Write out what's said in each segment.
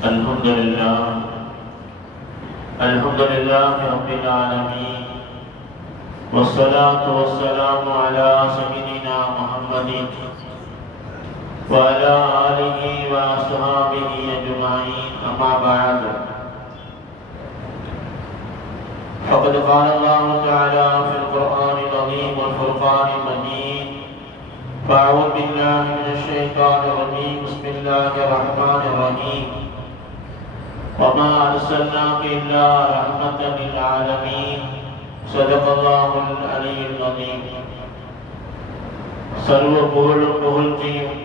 الحمد لله رب العالمين، والصلاة والسلام على سيدنا محمد وعلى آله وأصحابه أجمعين، أما بعد. فقد قال الله تعالى في القرآن العظيم والفرقان المجيد: فأعوذ بالله من الشيطان الرجيم، بسم الله الرحمن الرحيم. وما أرسلناك إلا رحمة للعالمين، صدق الله العلي العظيم. சர்வ புகழும் புகழ்ச்சியும்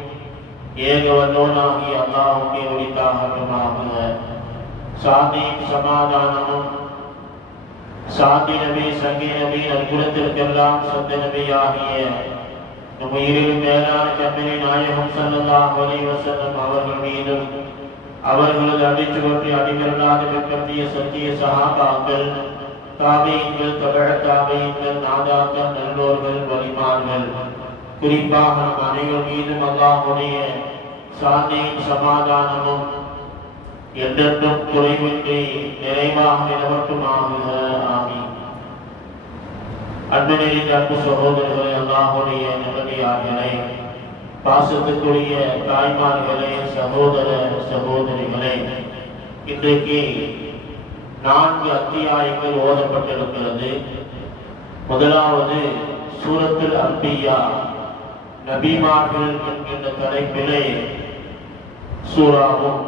ஏக வல்லோனாகி அல்லாஹ்வுக்கே உரித்தாகட்டுமாக. சாந்தியும் சமாதானமும் சாந்தி நபி, சங்கி நபி, அற்குலத்திற்கெல்லாம் சொந்த நபியாகிய நம் உயிரிலும் மேலான கண்மணி நாயகம் ஸல்லல்லாஹு அலைஹி வஸல்லம் அவர்கள் மீதும், அவர்களது அடிச்சுவற்றி அடிமரலாக பின்பற்றிய சத்திய சஹாபாக்கள், தாபீன்கள், தபஅ தாபீன்கள், நாதாக்கள், நல்லோர்கள், வலிமார்கள், குறிப்பாக நம் அனைவர் மீதும் அல்லாஹ்வுடைய சாந்தியும் சமாதானமும் என்றென்றும் குறைவின்றி நிறைவாக நிலவட்டுமாக. ஆமீன். அன்பு நிறைந்த அன்பு சகோதரர்களே, அல்லாஹ்வுடைய நல்லடியார்களே, பாசத்துக்குரிய தாய்மார்களே, சகோதர சகோதரிகளே, இன்றைக்கு 4 அத்தியாயங்கள் ஓதப்பட்டிருக்கிறது. முதலாவது சூரத்துல் அன்பியா, நபிமார்கள் என்கின்ற தலைப்பிலே சூறாவும்,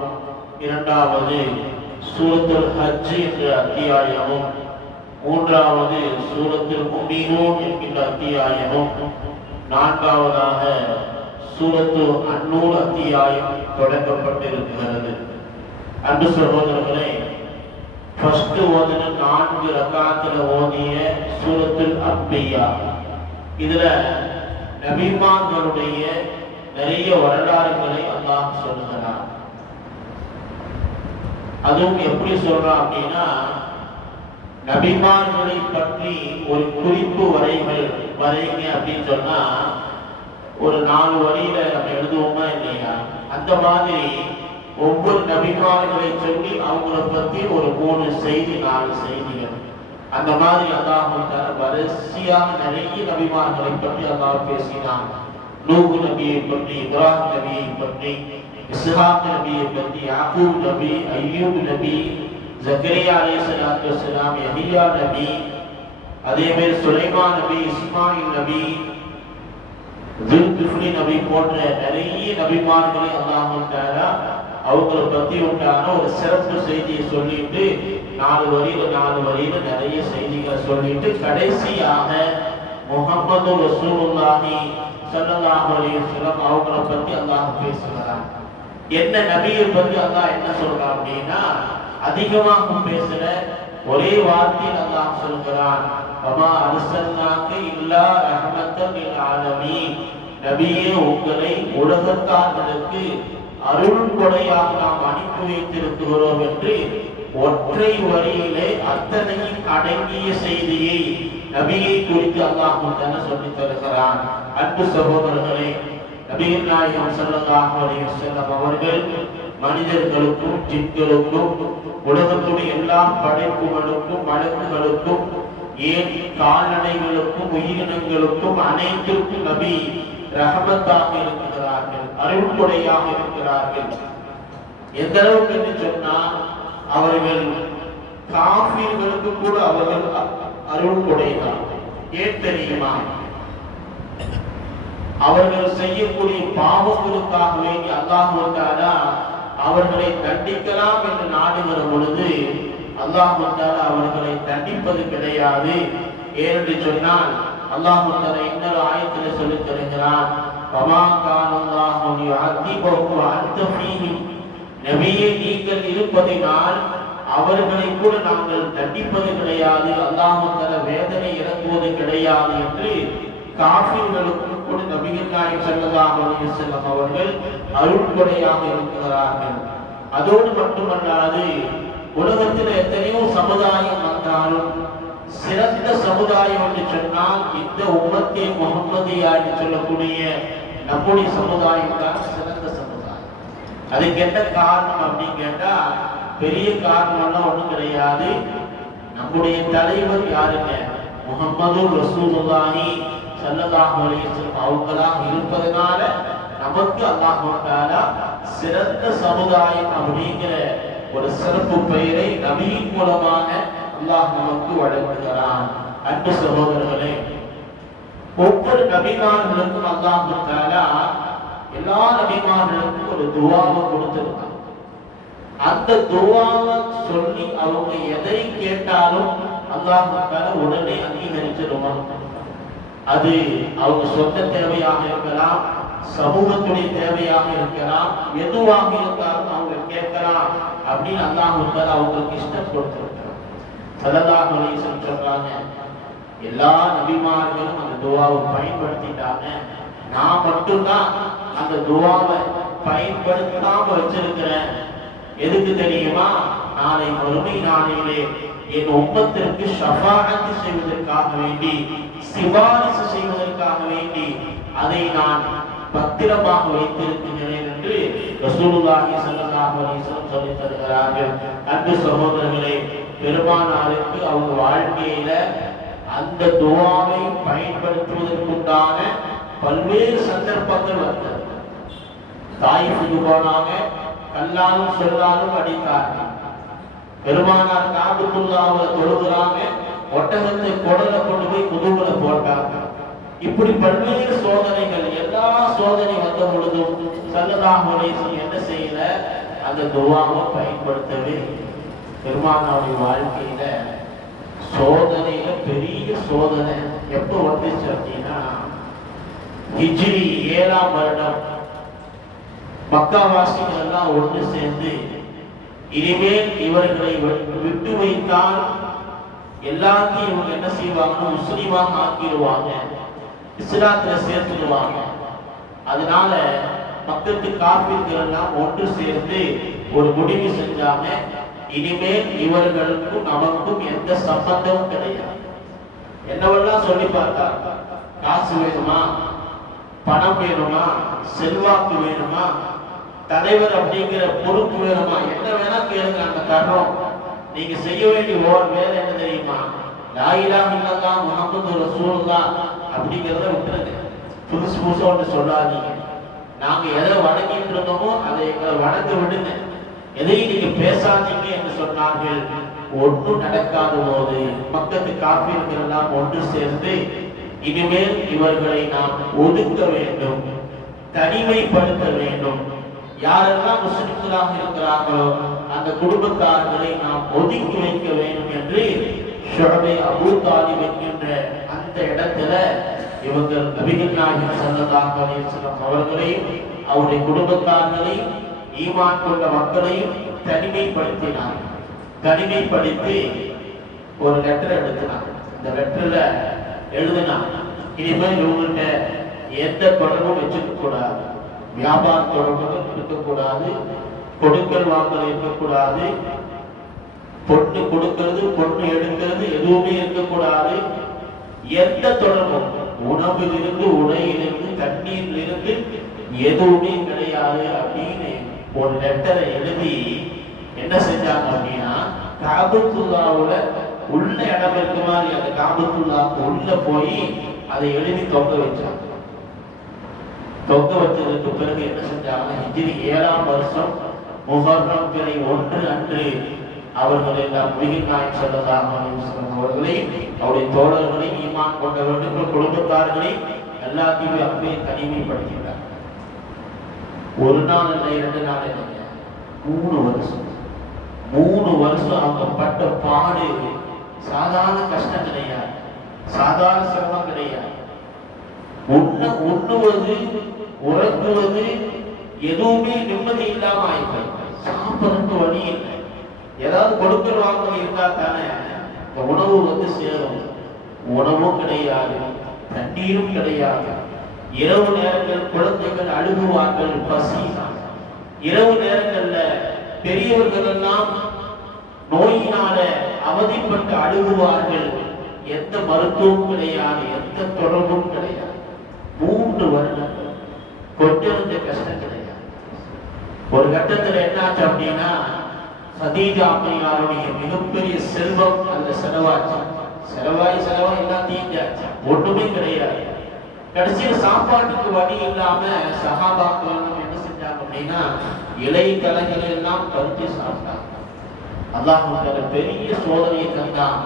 இரண்டாவது சூரத்துல் ஹஜ் என்ற அத்தியாயமும், மூன்றாவது சூரத்துல் முஃமினூன் என்கின்ற அத்தியாயமும், நான்காவதாக சூரத்து அன்னூர் அத்தியாயம் தொடங்கப்பட்டிருக்கிறது. அன்பு சகோதரர்களே, ஃபர்ஸ்ட் ஓதின 4 ரக்காத்துல ஓதிய சூரத்துல் அன்பியா, இதுல நபிமார்களுடைய நிறைய வரலாறுகளை அல்லாஹ் சொல்லுகிறார். அதுவும் எப்படி சொல்றான் அப்படின்னா, நபிமார்களை பற்றி ஒரு குறிப்பு வரைங்க அப்படின்னு சொன்னா ஒரு 4 வரியில நம்ம எழுதுவோமா இல்லையா? அந்த மாதிரி ஒவ்வொரு நபிமார்களை சொல்லி அவங்கள பத்தி ஒரு 3 செய்தி, 4 செய்திகள், அந்த மாதிரி அல்லாஹ் வரிசையாக நிறைய நபிமார்களை பற்றி அல்லாஹ் பேசினான். நூஹ் நபியை பற்றி, இப்ராஹிம் நபியை பற்றி, இஸ்ஹாக் நபியை பற்றி, யாக்கூப் நபி, அய்யூப் நபி, ஜக்கரியா அலைஹிஸ்ஸலாத்து வஸ்ஸலாம், யஹ்யா நபி, அதே மாதிரி சுலைமான் நபி, இஸ்மாயில் நபி, துல்கிஃப்லி நபி போன்ற நிறைய நபிமார்களை அல்லாஹ் தஆலா அவங்களை பத்தி உண்டான ஒரு சிறப்பு செய்தியை சொல்லிட்டு 4 வரியில நிறைய செய்திகளை சொல்லிட்டு கடைசியாக முஹம்மது ரசூலுல்லாஹி ஸல்லல்லாஹு அலைஹி வஸல்லம் அவங்களை பத்தி அல்லாஹ் பேசுகிறான். என்ன நபியை பத்தி அல்லாஹ் என்ன சொல்றான் அப்படின்னா, அதிகமாக பேசுற ஒரே வார்த்தையில் அல்லாஹ் சொல்கிறான்: வமா அர்ஸல்னாக இல்லா ரஹ்மத்தல் லில் ஆலமீன், நபியே உங்களை உலகத்தார்களுக்கு அருள் கொடையாக நாம் அனுப்பி வைத்திருக்கிறோம் என்று ஒற்றை வரியிலே அத்தனையும் அடங்கிய செய்தியை நபியை குறித்து அல்லாஹ் என்ன சொல்லி தருகிறான். அன்பு சகோதரர்களே, நபிகள் நாயகம் ஸல்லல்லாஹு அலைஹி வஸல்லம் அவர்கள் மனிதர்களுக்கும் ஜின்களுக்கும் உலகத்துடைய எல்லா படைப்புகளுக்கும் மலக்குகளுக்கும் ஏன் கால்நடைகளுக்கும் உயிரினங்களுக்கும் அனைத்திற்கும் நபி ரஹமத்தாக இருக்கிறார்கள், அருள்கொடையாக இருக்கிறார்கள். எந்த அளவுக்கு என்று சொன்னால், அவர்கள் காஃபிர்களுக்கு கூட அவர்கள் அருள்கொடைதான். ஏன் தெரியுமா? அவர்கள் செய்யக்கூடிய பாவங்களுக்காக வேண்டி அல்லாஹ் தஆலா அவர்களை தண்டிக்கலாம் என்று நாடுகிற பொழுது அல்லாஹ் தஆலா அவர்களை தண்டிப்பது கிடையாது. ஏனென்று சொன்னால் அல்லாஹ் தஆலா இன்னொரு ஆயத்திலே சொல்லித் தருகிறான்: வமா கானல்லாஹு யுஅذிபுஹும் வ அன்த ஃபீஹிம், நபியே நீங்கள் இருப்பதினால் அவர்களை கூட நாங்கள் தண்டிப்பது கிடையாது, அல்லாஹ் தஆலா வேதனை இறக்குவது கிடையாது என்று காஃபிர்களுக்கு கூட நபிகள் நாயகம் ஸல்லல்லாஹு அலைஹி வஸல்லம் அவர்கள் அருள்கொடையாக இருக்கிறார்கள். அதோடு மட்டுமல்லாது, உலகத்தில் எத்தனையோ சமுதாயம் வந்தாலும் சிறந்த சமுதாயம் என்று சொன்னால் இந்த உம்மத்தே முஹம்மதியா என்று சொல்லக்கூடிய நம்முடைய சமுதாயம் தான் சிறந்த சமுதாயம். அதுக்கு என்ன காரணம் அப்படின்னு கேட்டா பெரிய காரணம்லாம் ஒண்ணும் கிடையாது. நம்முடைய தலைவர் யாருங்க? முஹம்மது ரசூலுல்லாஹி ஸல்லல்லாஹு அலைஹி வஸல்லம் அவங்களாக இருப்பதனால நமக்கு அல்லாஹ் தஆலா சிறந்த சமுதாயம் அப்படிங்கிற ஒரு சிறப்பு பெயரை நபியின் மூலமாக அல்லாஹ் நமக்கு வழங்குகிறான். அன்பு சகோதரர்களே, ஒவ்வொரு நபிமார்களுக்கும் அல்லாஹ் தஆலா எல்லா நபிமார்களுக்கும் ஒரு துஆவை கொடுத்திருக்கான். அந்த துஆவை சொல்லி அவங்க எதை கேட்டாலும் அல்லாஹ் தஆலா உடனே அங்கீகரிச்சிடுவான். அது அவங்க சொந்த தேவையாக இருக்கலாம், சமூகத்துடைய தேவையாக இருக்கலாம், எதுவாக இருந்தாலும் அவங்க கேட்கலாம் அப்படின்னு அல்லாஹ் தஆலா அவங்களுக்கு இஷ்டம் கொடுத்திருக்கிறான். ஸல்லல்லாஹு அலைஹி வஸல்லம் சொல்றாங்க, எல்லா நபிமார்களும் அந்த துஆவை பயன்படுத்திட்டாங்க, நான் மட்டும்தான் அந்த துஆவை பயன்படுத்தாம வச்சிருக்கிறேன். எதுக்கு தெரியுமா? நாளை மறுமை நாளிலே என் உம்மத்திற்கு ஷஃபாஅத் செய்வதற்காக வேண்டி, சிபாரிசு செய்வதற்காக வேண்டி அதை நான் பத்திரமாக வைத்திருக்கிறேன் என்று ரசூலுல்லாஹி ஸல்லல்லாஹு அலைஹி வஸல்லம் சொல்லித் தருகிறார்கள். அன்பு சகோதரர்களே, பெருமானாருக்கு அவங்க வாழ்க்கையில அந்த துஆவை பயன்படுத்துவதற்குண்டான பல்வேறு சந்தர்ப்பங்கள் வந்தது. தாயிஃபுக்கு போனாங்க, கல்லாலும் சொல்லாலும் அடித்தார்கள். பெருமானார் காபத்துல்லாஹ்வை தொழுகிறாங்க, ஒட்டகத்தை குடல கொண்டு போய் முதுகுல போட்டாங்க. இப்படி பல்வேறு சோதனைகள், எல்லா சோதனை வந்த பொழுதும் ஸல்லல்லாஹு அலைஹி வஸல்லம் என்ன செய்யல? அந்த துஆவை பயன்படுத்தவே. பெருமானாருடைய வாழ்க்கையில சோதனையில பெரிய சோதனை எப்போ வந்துச்சு அப்படின்னா, ஹிஜ்ரி 7ஆம் வருடம் மக்காவாசிகள் எல்லாம் ஒன்று சேர்ந்து இனிமேல் இவர்களை விட்டு வைத்தால் எல்லாத்தையும் இவங்க என்ன செய்வாங்கன்னா முஸ்லீமாக ஆக்கிடுவாங்க, இஸ்லாத்துல சேர்த்துடுவாங்க. அதனால மக்களுக்கு காப்பீர்கள் எல்லாம் ஒன்று சேர்ந்து ஒரு முடிவு செஞ்சாங்க, இனிமேல் இவர்களுக்கும் நமக்கும் எந்த சம்பந்தமும் கிடையாது. என்னவெல்லாம் சொல்லி பார்த்தாங்க, காசு வேணுமா, பணம் வேணுமா, செல்வாக்கு வேணுமா, தலைவர் அப்படிங்கிற பொறுப்பு வேணுமா, என்ன வேணா கேளுங்க, அந்த தர்றோம். நீங்க செய்ய வேண்டிய வேலை என்ன தெரியுமா? லா இலாஹ இல்லல்லாஹ் முஹம்மது ரசூலுல்லாஹ் அப்படிங்கிறத விட்டுருங்க. புதுசு புதுசா ஒன்று சொல்லாதீங்க. நாங்க எதை வணங்கிட்டு இருந்தோமோ அதை எங்களை வணங்க விடுங்க. எதையும் நீங்க பேசாதீங்க என்று சொன்னார்கள். ஒன்றும் நடக்காத போது மக்களுக்கு காப்பீர்கள் எல்லாம் ஒன்று சேர்ந்து இனிமேல் இவர்களை நாம் ஒதுக்க வேண்டும், தனிமைப்படுத்த வேண்டும். யாரெல்லாம் முஸ்லிம்களாக இருக்கிறார்களோ அந்த குடும்பத்தார்களை நாம் ஒதுக்கி வைக்க வேண்டும் என்று ஷுஅபை அபூ தாலிப் என்கின்ற அந்த இடத்துல இவர்கள் நபிகள் நாயகம் ஸல்லல்லாஹு அலைஹி வஸல்லம் அவர்களையும் அவருடைய குடும்பத்தார்களையும் ஈமான் கொண்ட மக்களையும் தனிமைப்படுத்தினார். தனிமைப்படுத்தி ஒரு லெட்டர் எடுத்தினார். இந்த லெட்டர்ல எழுதினார், இனிமேல் இவங்கள்ட்ட எந்த தொடர்பும் வச்சுக்க கூடாது, வியாபார தொடர்புகள் இருக்கக்கூடாது, கொடுக்கல் வாங்கல் இருக்கக்கூடாது, பொண்ணு கொடுக்கிறது பொண்ணு எடுக்கிறது எதுவுமே இருக்கக்கூடாது. எந்த தொடர்பும் உணவிலிருந்து உடையிலிருந்து தண்ணீரிலிருந்து எதுவுமே கிடையாது அப்படின்னு ஒரு லெட்டரை எழுதி என்ன செஞ்சாங்க அப்படின்னா, காபத்துல்லாவுல உள்ள இடம் இருக்க மாதிரி அந்த காபத்துல்லாவுக்கு உள்ள போய் அதை எழுதி தொங்க வச்சாங்க. தொங்க வச்சதுக்கு பிறகு என்ன செஞ்சாங்க, ஹிஜ்ரி 7ஆம் வருஷம் முஹர்ரம் பிறை 1 அன்று அவர்கள் எல்லாம் நபிகள் நாயகம் ஸல்லல்லாஹு அலைஹி வஸல்லம் அவர்களையும் அவருடைய தோழர்களையும் ஈமான் கொண்டவர்கள் குடும்பத்தார்களையும் எல்லாத்தையும் அப்படியே தனிமைப்படுத்தினார். ஒரு நாள் இல்லை, 2 நாள் இல்லைங்க, 3 வருஷம். 3 வருஷம் அவங்க பட்ட பாடு சாதாரண கஷ்டம் கிடையாது, சாதாரண சிரமம் கிடையாது. உண்ணுவது உறங்குவது எதுவுமே நிம்மதி இல்லாம ஆயிட்டாங்க. சாப்பிடுறதுக்கு வழி இல்லை. ஏதாவது கொடுக்கல் வாங்கல் இருந்தா தானே இந்த உணவு சேரும். உணவும் கிடையாது, தண்ணீரும் கிடையாது. இரவு நேரங்கள் குழந்தைகள் அழுகுவார்கள், பசி. இரவு நேரங்கள்ல பெரியவர்கள் எல்லாம் நோயினால அவதிப்பட்டு அழுகுவார்கள். எந்த மருத்துவமும் கிடையாது, எந்த தொடர்பும் கிடையாது. 3 வருடங்கள் கொஞ்சம் கஷ்டம் கிடையாது. ஒரு கட்டத்துல என்னாச்சு அப்படின்னா சதீஜா அம்மையாருடைய மிகப்பெரிய செல்வம் அந்த செலவாச்சு. செலவாய் எல்லாம் தீஞ்சாச்சு, ஒண்ணுமே கிடையாது. கடைசியில் சாப்பாட்டுக்கு வழி இல்லாம சஹாபாக்கள் என்ன செஞ்சாங்க அப்படின்னா இலை தலைகளை எல்லாம் பறித்து சாப்பிட்டாங்க. அல்லாஹ் பெரிய சோதனையை தந்தான்.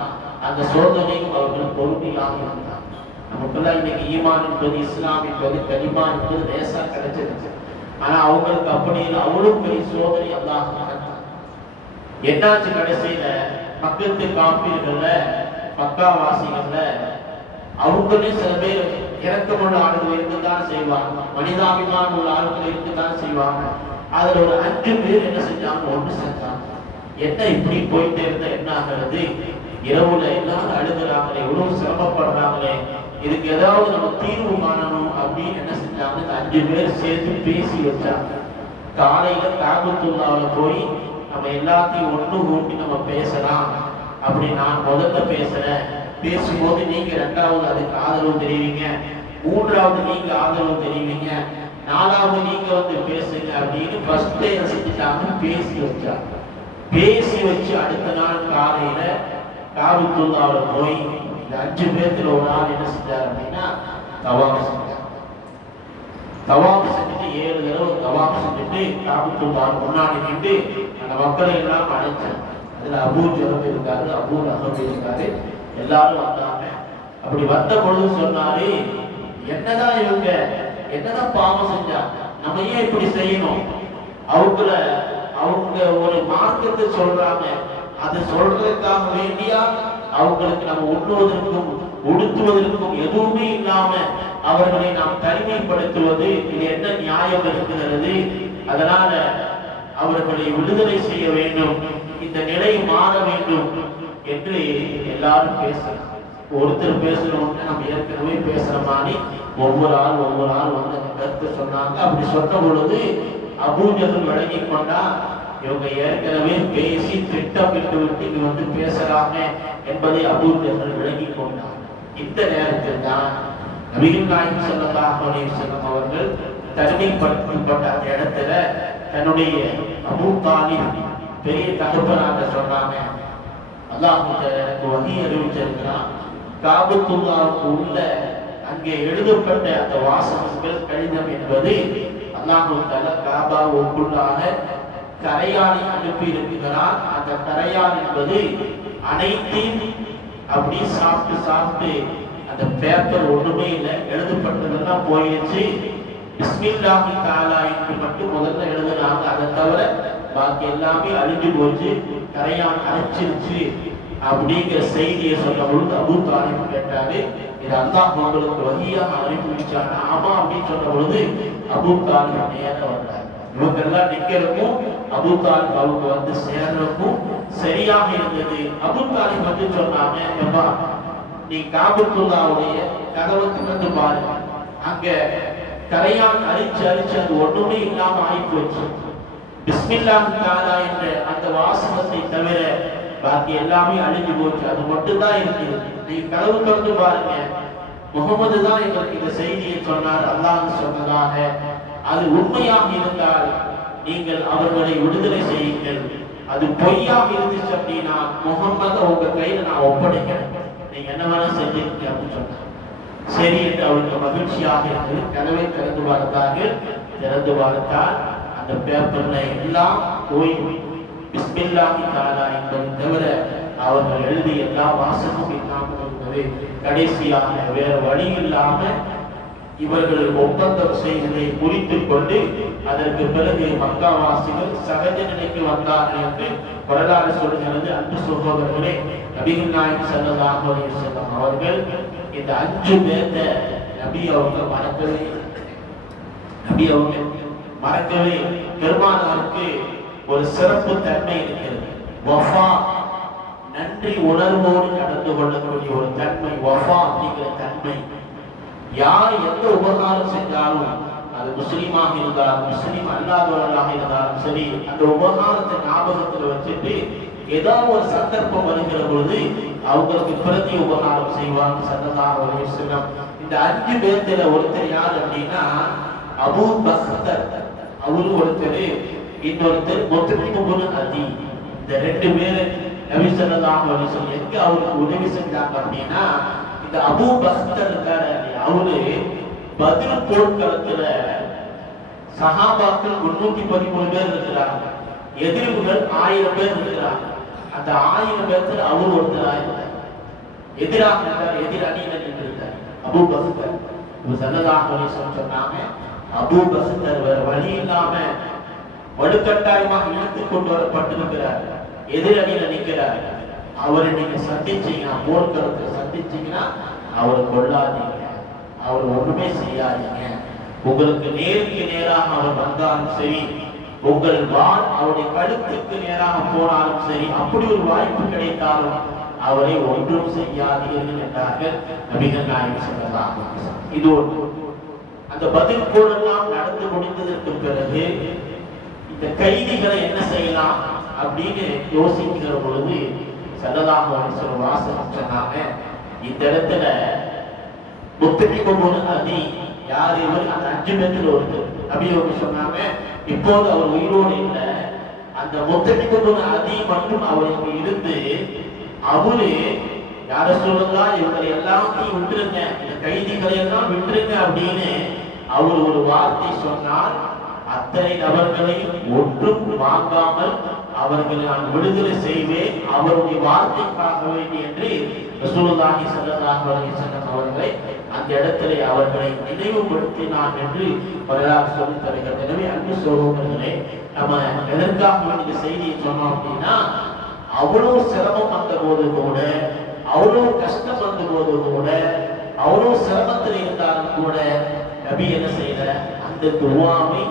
அந்த சோதனையும் அவர்கள் பொறுமையாக இருந்தாங்க. நமக்குள்ள இன்னைக்கு ஈமான் என்பது, இஸ்லாம் என்பது, கலிமா என்பது லேசா கிடைச்சிருச்சு. ஆனா அவங்களுக்கு அப்படி அவ்வளவு பெரிய சோதனை அல்லாஹ். என்னாச்சு கடைசியில பக்கத்து காப்பீர்கள்ல பக்காவாசிகள்ல அவங்களே சில பேர் இறக்கமுள்ள ஆளுகள் இருக்குதான் செய்வாங்க, மனிதாபிமானம் உள்ள ஆளுகள் இருக்குதான் செய்வாங்க. அதுல ஒரு 5 பேர் என்ன செஞ்சாங்க, ஒன்று செஞ்சாங்க. என்ன இப்படி போயிட்டே இருந்தா என்ன ஆகிறது, இரவுல எல்லாரும் அழுகுறாங்களே, எவ்வளவு சிரமப்படுறாங்களே, இதுக்கு ஏதாவது நம்ம தீர்வு காணணும் அப்படின்னு என்ன செஞ்சாங்க, 5 பேர் சேர்த்து பேசி வச்சாங்க. காலையில காபத்துல்லாவில போய் நம்ம எல்லாத்தையும் ஒண்ணு கூட்டி நம்ம பேசலாம். அப்படி நான் முதல்ல பேசுறேன், பேசும்போது நீங்க 2வது அதுக்கு ஆதரவு தெரிவிங்க, 3வது நீங்க ஆதரவு தெரிவிங்க, 4வது நீங்க வந்து பேசுங்க அப்படின்னு ஃபர்ஸ்ட் செஞ்சுட்டாங்க. பேசி வச்சாங்க. பேசி வச்சு அடுத்த நாள் காலையில காபத்துல்லாவில போய் இந்த 5 பேர்த்துல ஒரு ஆள் என்ன செஞ்சார் அப்படின்னா தவாப் செஞ்சார். தவாப் செஞ்சுட்டு 7 தடவை தவாப் செஞ்சுட்டு காபத்துல்லா முன்னாடி நின்று அந்த மக்களை எல்லாம் அழைச்சார். அதுல அபூ ஜஹல் இருக்காரு, அபூ லஹப் இருக்காரு, எல்லாரும் வந்தாங்க. அப்படி வந்த பொழுது சொன்னாரு, என்னதான் இவங்க என்னதான் பாவம் செஞ்சாங்க, நம்ம ஏன் இப்படி செய்யணும்? அவங்க ஒரு மார்க்கத்தை சொல்றாங்க, அது சொல்றதுக்காக வேண்டியா அவங்களுக்கு நம்ம உண்ணுவதற்கும் உடுத்துவதற்கும் எதுவுமே இல்லாம அவர்களை நாம் தனிமைப்படுத்துவது, இது என்ன நியாயம் இருக்கிறது? அதனால அவர்களை விடுதலை செய்ய வேண்டும், இந்த நிலை மாற வேண்டும் என்று எல்லாரும் பேசலாம். ஒருத்தர் பேசணும்னு நம்ம ஏற்கனவே பேசுற மாதிரி ஒவ்வொரு ஆள் வந்து அந்த கருத்து சொன்னாங்க. அப்படி சொன்ன பொழுது அபூ ஜஹல் விளங்கி கொண்டா, இவங்க ஏற்கனவே பேசி திட்டமிட்டு விட்டு இங்க வந்து பேசுறாங்க என்பதை அபூ ஜஹல் விளங்கி கொண்டார். இந்த நேரத்தில் தான் நபிகள் நாயகம் ஸல்லல்லாஹு அலைஹி வஸல்லம் அவர்கள் தனிமைப்படுத்தப்பட்ட அந்த இடத்துல தன்னுடைய அபூ தாலிப் பெரிய தகப்பனாக சொன்னாங்க, அல்லாஹ் எனக்கு வஹி அறிவிச்சிருக்கிறான், காபத்துல்லாவுக்கு உள்ள அங்கே எழுதப்பட்ட அந்த வாசகங்கள் கடிதம் என்பது அல்லாஹ் தஆலா காபாவுக்குள்ளாக கரையானை அனுப்பி இருக்கிறான். அந்த கரையான் என்பது அனைத்தையும் அப்படி சாப்பிட்டு அந்த பேப்பர் ஒண்ணுமே இல்லை, எழுதப்பட்டதெல்லாம் போயிடுச்சு. பிஸ்மில்லாஹி தஆலா என்று மட்டும் முதல்ல எழுதுனாங்க. அதை தவிர பாக்கி எல்லாமே அழிஞ்சு போச்சு, கரையான் அரைச்சிருச்சு அப்படிங்கிற செய்தியை சொன்ன பொழுது அபூ தாலிப் கேட்டாரு, இது அல்லாஹ் உங்களுக்கு வஹியாக அனுப்பி வச்சானா? ஆமா அப்படின்னு சொன்ன பொழுது அபூ தாலிப் நேரம் வந்தார். இவங்க எல்லாம் நிக்கிறதுக்கும் அபூ தாலிப் அவங்க வந்து சேர்றதுக்கும் சரியாக இருந்தது. அபூ தாலிப் வந்து சொன்னாங்க, ஏப்பா நீ காபத்துல்லாவுடைய கதவை திறந்து பாரு, அங்க கரையான் அரிச்சு அது ஒண்ணுமே இல்லாம ஆகி போச்சு. பிஸ்மில்லாஹ் தஆலா என்ற அந்த வாசகத்தை தவிர பாக்கி எல்லாமே அழிஞ்சு போச்சு, அது மட்டும்தான் இருக்குது. நீங்க கதவு திறந்து பாருங்க, முகமது தான் எங்களுக்கு இந்த செய்தியை சொன்னார், அல்லாஹ் சொன்னதாக. அது உண்மையாக இருந்தால் நீங்கள் அவர்களை விடுதலை செய்யுங்கள், அது பொய்யாக இருந்துச்சு அப்படின்னா முகமது உங்க கையில நான் ஒப்படைக்கிறேன், நீங்க என்ன வேணா செஞ்சுருக்கீங்க அப்படின்னு சொன்னார். சரி என்று அவருக்கு மகிழ்ச்சியாக இருந்தது. கதவை திறந்து பார்த்தார்கள். திறந்து பார்த்தால் அந்த பேப்பர்ல எல்லாம் போய் பிஸ்மில்லாஹி தஆலா என்பதை தவிர அவர்கள் எழுதிய எல்லா வாசகமும் இல்லாமல் இருந்தது. கடைசியாக வேற வழி இல்லாம இவர்கள் ஒப்பந்தம் செய்ததை குறித்துக் கொண்டு அதற்கு பிறகு மக்காவாசிகள் சகஜ நிலைக்கு வந்தார்கள் என்று வரலாறு சொல்கிறது. அன்பு சகோதரர்களே, நபிகள் நாயகம் ஸல்லல்லாஹு அலைஹி வஸல்லம் அவர்கள் இந்த 5 பேர்த்த நபி அவங்க மறக்கவே பெருமானாருக்கு ஒரு சிறப்பு தன்மை இருக்கிறது. வஃபா, நன்றி உணர்வோடு நடந்து கொள்ளக்கூடிய ஒரு தன்மை, வஃபா அப்படிங்கிற தன்மை. யார் எந்த உபகாரம் செஞ்சாலும் அது முஸ்லீமாக இருந்தாலும் முஸ்லீம் அல்லாதவர்களாக இருந்தாலும் சரி, அந்த உபகாரத்தை ஞாபகத்தில் வச்சுட்டு ஏதாவது ஒரு சந்தர்ப்பம் வருகிற பொழுது அவங்களுக்கு பிரதி உபகாரம் செய்வாங்க ஸல்லல்லாஹு அலைஹி வஸல்லம். இந்த 5 பேர்த்துல ஒருத்தர் யார் அப்படின்னா அபூ பக்தர். அவரு ஒருத்தர் இன்னொருத்தர் முத்ரிபுன் அதி. இந்த ரெண்டு பேரு நபி ஸல்லல்லாஹு அலைஹி வஸல்லம் எங்க அவருக்கு உதவி செஞ்சாங்க அப்படின்னா, இந்த அபூ பக்ர் இருக்காரு, அவரு பத்ர் போர்க்களத்துல சஹாபாக்கள் 313 பேர் இருக்கிறாங்க, எதிரிகள் 1000 பேர் இருக்கிறாங்க. அந்த 1000 பேர்த்துல அவர் ஒருத்தர் எதிராக எதிர் அணியில நின்றிருந்தார் அபூ பக்ர். ஸல்லல்லாஹு அலைஹி வஸல்லம் சொன்னாங்க, அபூ பக்ர் வேற வழி இல்லாம வலுக்கட்டாயமாக இழுத்து கொண்டு வரப்பட்டிருக்கிறார், எதிரணியில நிற்கிறார். அவரை நீங்க சந்திச்சீங்கன்னா, போர்க்களத்தை சந்திச்சீங்கன்னா அவரை கொள்ளாதீங்க, அவர் ஒண்ணுமே செய்யாதீங்க. உங்களுக்கு நேருக்கு நேராக அவர் வந்தாலும் சரி, உங்கள் வாள் அவருடைய கழுத்துக்கு நேராக போனாலும் சரி, அப்படி ஒரு வாய்ப்பு கிடைத்தாலும் அவரை ஒன்றும் செய்யாதீர்கள் என்றார்கள் நபிகள் நாயகம் ஸல்லல்லாஹு அலைஹி வஸல்லம். இது ஒன்று. அந்த பதில் போரெல்லாம் நடந்து முடிந்ததற்கு பிறகு இந்த கைதிகளை என்ன செய்யலாம் அப்படின்னு யோசிக்கிற பொழுது ஸல்லல்லாஹு அலைஹி வஸல்லம் வாசகம் சொன்னாங்க, இந்த இடத்துல முத்ரிபுன் அதி யார் இவர்? அந்த 5 பேர்த்துல ஒருத்தர். நபி அவங்க சொன்னாங்க, இப்போது அவர் உயிரோடு இல்லை, அந்த முத்ரிபுன் அதி மட்டும் அவருக்கு இருந்து அவரு யார சொல்லலாம், இவங்களை எல்லாத்தையும் விட்டுருங்க, இந்த கைதிகளை எல்லாம் விட்டுருங்க அப்படின்னு அவர் ஒரு வார்த்தை சொன்னார். அத்தனை நபர்களையும் ஒன்றும் வாங்காமல் அவர்களை நான் விடுதலை செய்வேன், அவருடைய வார்த்தைக்காக வேண்டி என்று ரசூலுல்லாஹி ஸல்லல்லாஹு அலைஹி வஸல்லம் அவர்களை அந்த இடத்திலே அவர்களை நினைவுபடுத்தினார் என்று வரலாறு சொல்லி தருகிறது. எனவே அன்பு சகோதரர்களே, நம்ம எதற்காக இந்த செய்தியை சொன்னோம் அப்படின்னா, அவ்வளவு சிரமம் வந்த போது கூட, அவ்வளவு கஷ்டம் வந்த போது கூட, அவ்வளவு சிரமத்தில் இருந்தாலும் கூட நபி என்ன செய்யற? அந்த துஆவை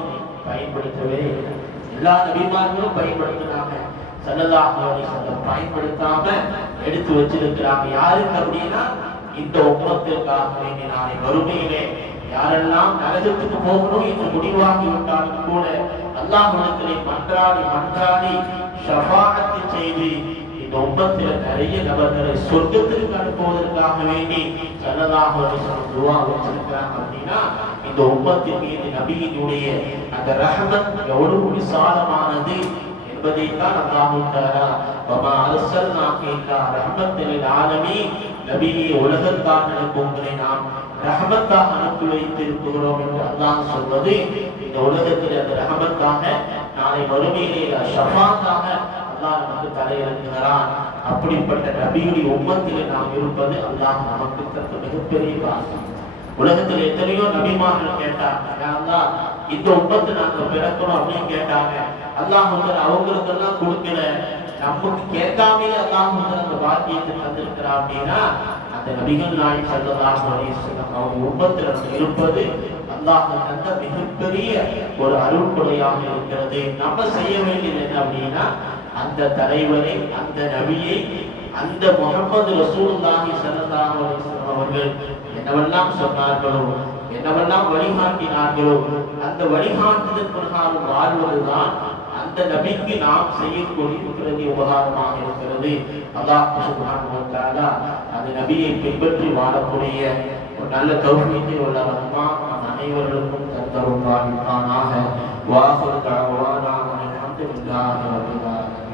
பயன்படுத்தவே இல்லை. எல்லா நபிமார்களும் பயன்படுத்தினாங்க, ஸல்லல்லாஹு அலைஹி வஸல்லம் பயன்படுத்தாம எடுத்து வச்சிருக்கிறாங்க. யாருக்கு அப்படின்னா, இந்த உம்மத்திற்காக வேண்டி நாளை வறுமையிலே யாரெல்லாம் நரகத்துக்கு போகணும் என்று முடிவாகி விட்டாலும் கூட அல்லாஹ்விடத்திலே மன்றாடி மன்றாடி ஷஃபாஅத் செய்து இந்த உம்மத்தில் நிறைய நபர்களை சொர்க்கத்திற்கு அனுப்புவதற்காக வேண்டி ஸல்லல்லாஹு அலைஹி வஸல்லம் துஆ வச்சிருக்கிறாங்க. அப்படின்னா இந்த உம்மத்தின் மீது நபியினுடைய அந்த ரஹ்மத் எவ்வளவு விசாலமானது என்பதைத்தான் அல்லாஹ் தஆலா வமா அர்ஸல்னாக இல்லா ரஹ்மத்தல் லில் ஆலமீன், நபியே உலகத்தார்களுக்கு உங்களை நாம் ரஹ்மத்தாக அனுப்பி வைத்திருக்கிறோம் என்று அல்லாஹ் சொல்வது, இந்த உலகத்தில் அந்த ரஹ்மத்தாக நாளை மறுமையிலே ஷஃபாத்தாக அல்லாஹ் நமக்கு தலையிறங்குகிறான். அப்படிப்பட்ட நபியுடைய உம்மத்திலே நாம் இருப்பது அல்லாஹ் நமக்கு தந்த மிகப்பெரிய பாக்கியம். உலகத்தில் எத்தனையோ நபிமார்கள் கேட்டாங்க, யா அல்லாஹ் இந்த உம்மத்தை நாங்க பிறக்கணும் அப்படின்னு கேட்டாங்க. அல்லாஹ் அவங்களுக்கெல்லாம் கொடுக்கல, நமக்கு கேட்காமலே அல்லாஹ் அந்த பாக்கியத்தை தந்திருக்கிறான். அப்படின்னா அந்த நபிகள் நாயகம் ஸல்லல்லாஹு அலைஹி வஸல்லம் அவங்க உம்மத்தில் இருப்பது அல்லாஹ் தந்த மிகப்பெரிய ஒரு அருள்கொடையாக இருக்கிறது. நம்ம செய்ய வேண்டியது என்ன அப்படின்னா, அந்த தலைவரை, அந்த நபியை, அந்த முஹம்மது ரசூலுல்லாஹி ஸல்லல்லாஹு அலைஹி வஸல்லம் அவர்கள் என்னவெல்லாம் சொன்னார்களோ, என்னவெல்லாம் வழிகாட்டினார்களோ, அந்த வழிகாட்டுதல் பிரகாரம் வாழ்வதுதான் அந்த நபிக்கு நாம் செய்யக்கூடிய உபகாரமாக இருக்கிறது. அல்லாஹ் சுப்ஹானஹு வ தஆலா அந்த நபியை பின்பற்றி வாழக்கூடிய ஒரு நல்ல தௌஃபீகை உள்ள ரஹ்மான் நம் அனைவருக்கும் தந்தருள்வானாக. வாஹிரு தஅவானா அல்ஹம்துலில்லாஹி ரப்பில் ஆலமீன்.